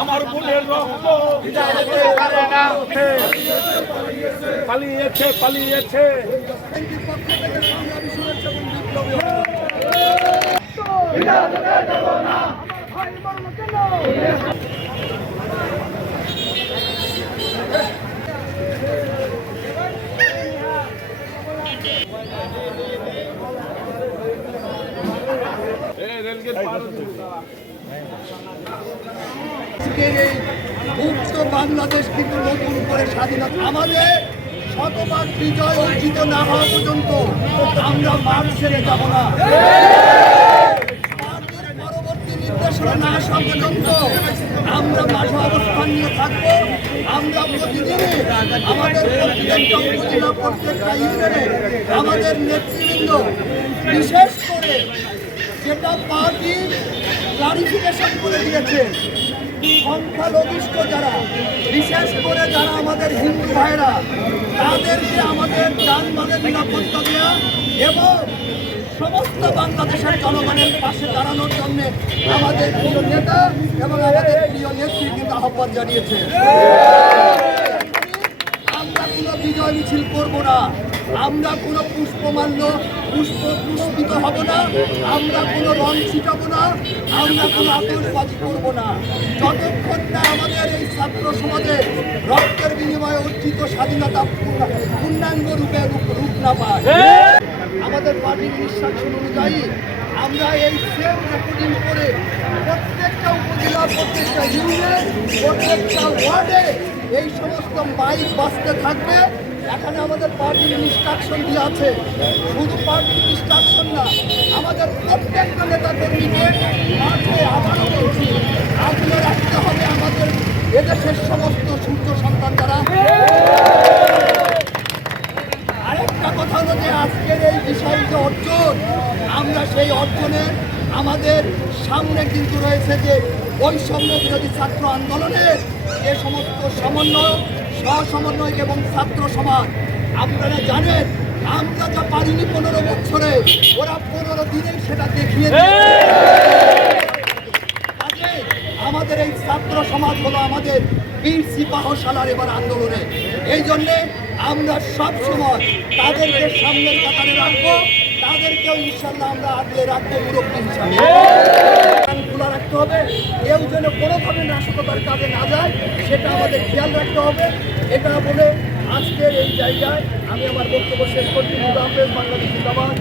আমার বোনের পালিয়েছে পালিয়েছে বিধায়ক না বাংলাদেশ কিন্তু নতুন করে স্বাধীনতা। আমাদের শতভাগ বিজয় অর্জিত না হওয়া পর্যন্ত আমরা মাঠ ছেড়ে যাব না। পরবর্তী নির্দেশনা পর্যন্ত আমরা আমাদের প্রত্যেকটা আমাদের নেতৃবৃন্দ বিশেষ করে যেটা পার্টি ক্লারিফিকেশন করে দিয়েছে। সংখ্যালঘিষ্ঠ যারা, বিশেষ করে যারা আমাদের হিন্দু ভাইরা তাদেরকে আমাদের যানবাহনের নিরাপত্তা দেওয়া এবং সমস্ত বাংলাদেশের জনগণের পাশে দাঁড়ানোর জন্য আমাদের প্রিয় নেতা এবং আমাদের প্রিয় নেত্রী কিন্তু আহ্বান জানিয়েছে। আমরা কোনো বিজয় মিছিল করব না। আমরা কোনো পুষ্পমাল্য, পুষ্প পুষ্পিত হব না, আমরা কোনো রং ছিটাবো না, আমরা কোনো আতঙ্কবাজি করব না। যতক্ষণ না আমাদের এই ছাত্র সমাজে রক্তের বিনিময়ে অর্জিত স্বাধীনতা পূর্ণাঙ্গ রূপে রূপ না পায়, আমাদের পার্টির ইনস্ট্রাকশন অনুযায়ী আমরা এই সেম রেকর্ডিং করে প্রত্যেকটা উপজেলা, প্রত্যেকটা ইউনিয়ন প্রত্যেকটা ওয়ার্ডে এই সমস্ত মাইক বাঁচতে থাকবে এখানে আমাদের পার্টির ইনস্ট্রাকশন দিয়ে আছে। শুধু পার্টির ইনস্ট্রাকশন না, আমাদের প্রত্যেকটা নেতা কর্মীকে মাঠে আবারও বলছি আগলে রাখতে হবে আমাদের এদেশের সমস্ত সূর্য সন্তান যারা আরেকটা কথা হলো যে আজকের এই বিশাল যে অর্জন, আমরা সেই অর্জনের আমাদের সামনে কিন্তু রয়েছে যে বৈষম্য বিরোধী ছাত্র আন্দোলনের যে সমস্ত সমন্বয় সহসমন্বয় এবং ছাত্র সমাজ, আপনারা জানেন, আমরা যা পারিনি পনেরো বছরে, ওরা পনেরো দিনে সেটা দেখিয়ে আমাদের এই ছাত্র সমাজ হলো আমাদের বীর সিপাহশালার এবার আন্দোলনে। এই জন্যে আমরা সব সময় তাদেরকে সামনের কাতারে রাখব। তাদেরকেও ইনশাল্লাহ আমরা আগলে রাখব মুরব্বী হিসাবে খোলা রাখতে হবে কেউ যেন কোনোভাবে নাশকতার কাজে না যায় সেটা আমাদের খেয়াল রাখতে হবে। এটা বলে আজকের এই জায়গায় আমি আমার বক্তব্য শেষ করছি। বাংলাদেশ জিন্দাবাদ।